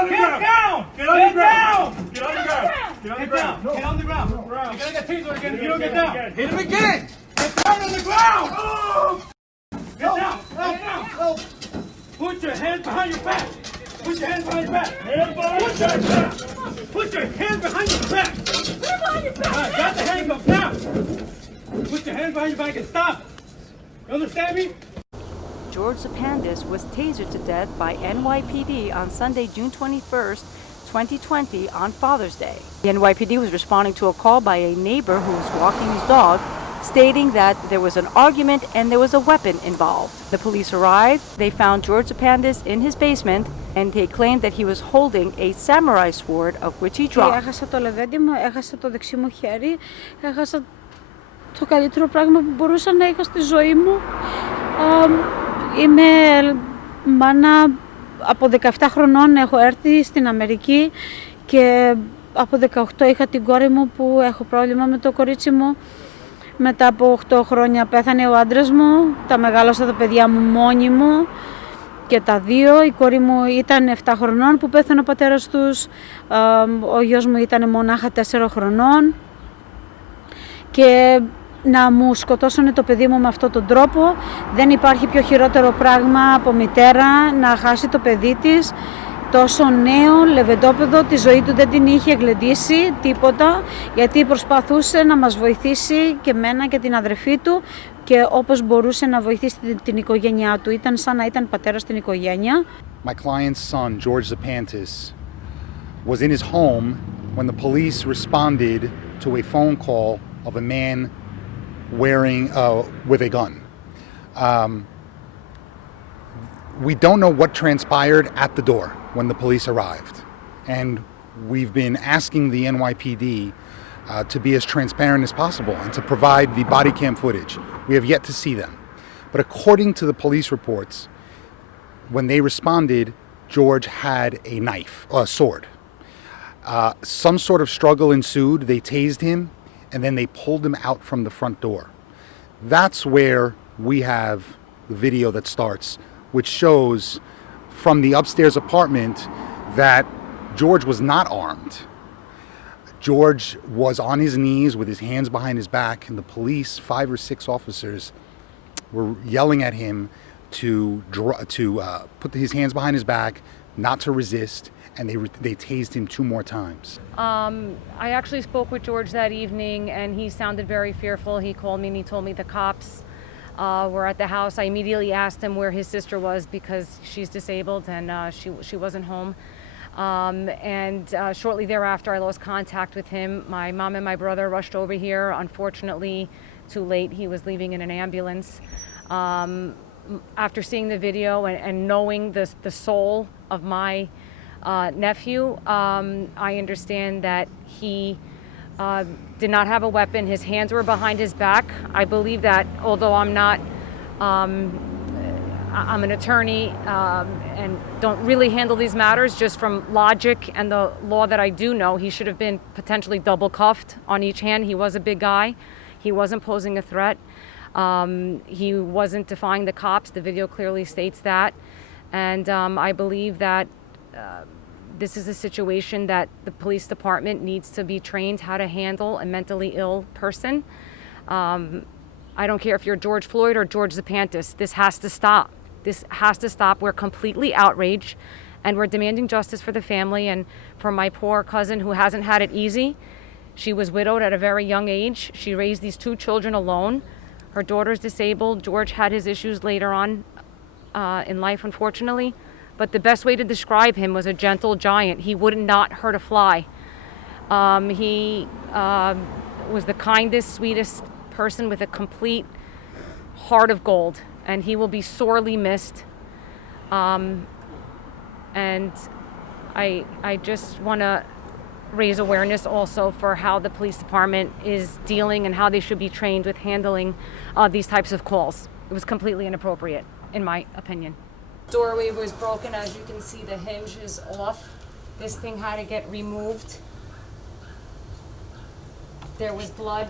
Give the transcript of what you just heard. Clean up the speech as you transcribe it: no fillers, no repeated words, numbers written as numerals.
on the ground! Get on the ground! Get on the ground! Get down! Get on the ground! You're gonna get tasered again if you don't get down! Hit him again! Get down on the ground! Get down! Get down! Put your hands behind your back! Put your hands behind your back! Put your hands behind your back! Alright, got the handcuffs now! Put your hands behind your back and stop! You understand me? George Zapantis was tasered to death by NYPD on Sunday, June 21st, 2020, on Father's Day. The NYPD was responding to a call by a neighbor who was walking his dog, stating that there was an argument and there was a weapon involved. The police arrived, they found George Zapantis in his basement, and they claimed that he was holding a samurai sword, of which he dropped. Έχασα το λεβέντι μου, έχασα το δεξί μου χέρι, έχασα το καλύτερο πράγμα που μπορούσα να είχα στη ζωή μου. Είμαι μάνα από 17 χρονών, έχω έρθει στην Αμερική και από 18 είχα την κόρη μου που έχω πρόβλημα με το κορίτσι μου. Μετά από 8 χρόνια πέθανε ο άντρας μου, τα μεγάλωσα τα παιδιά μου μόνη μου και τα δύο. Η κόρη μου ήταν 7 χρονών που πέθανε ο πατέρας τους, ο γιος μου ήταν μονάχα 4 χρονών και να μου σκοτώσουν το παιδί μου με αυτόν τον τρόπο. Δεν υπάρχει πιο χειρότερο πράγμα από μητέρα να χάσει το παιδί της, τόσο νέο, λεβεντόπεδο, τη ζωή του δεν την είχε γλεντήσει τίποτα, γιατί προσπαθούσε να μας βοηθήσει και μένα και την αδερφή του και όπως μπορούσε να βοηθήσει την οικογένειά του. Ήταν σαν να ήταν πατέρας στην οικογένεια. My client's son, George Zapantis, was in his home when the police responded to a phone call of a man with a gun. We don't know what transpired at the door when the police arrived, and we've been asking the NYPD to be as transparent as possible and to provide the body cam footage. We have yet to see them, but according to the police reports, when they responded, George had a knife, a sword. Some sort of struggle ensued. They tased him, and then they pulled him out from the front door. That's where we have the video that starts, which shows from the upstairs apartment that George was not armed. George was on his knees with his hands behind his back, and the police, 5 or 6 officers, were yelling at him to put his hands behind his back, not to resist, and they tased him 2 more times. I actually spoke with George that evening, and he sounded very fearful. He called me and he told me the cops were at the house. I immediately asked him where his sister was because she's disabled and she wasn't home. Shortly thereafter, I lost contact with him. My mom and my brother rushed over here. Unfortunately, too late. He was leaving in an ambulance. After seeing the video and knowing the soul of my nephew, I understand that he did not have a weapon. His hands were behind his back. I believe that, although I'm not, I'm an attorney and don't really handle these matters, just from logic and the law that I do know, he should have been potentially double cuffed on each hand. He was a big guy. He wasn't posing a threat. He wasn't defying the cops. The video clearly states that. And I believe that this is a situation that the police department needs to be trained how to handle a mentally ill person. I don't care if you're George Floyd or George Zapantis. This has to stop. This has to stop. We're completely outraged, and we're demanding justice for the family and for my poor cousin who hasn't had it easy. She was widowed at a very young age. She raised these 2 children alone. Her daughter's disabled. George had his issues later on in life, unfortunately. But the best way to describe him was a gentle giant. He would not hurt a fly. He was the kindest, sweetest person with a complete heart of gold, and he will be sorely missed. And I just want to raise awareness also for how the police department is dealing and how they should be trained with handling these types of calls. It was completely inappropriate, in my opinion. Doorway was broken. As you can see, the hinge is off. This thing had to get removed. There was blood.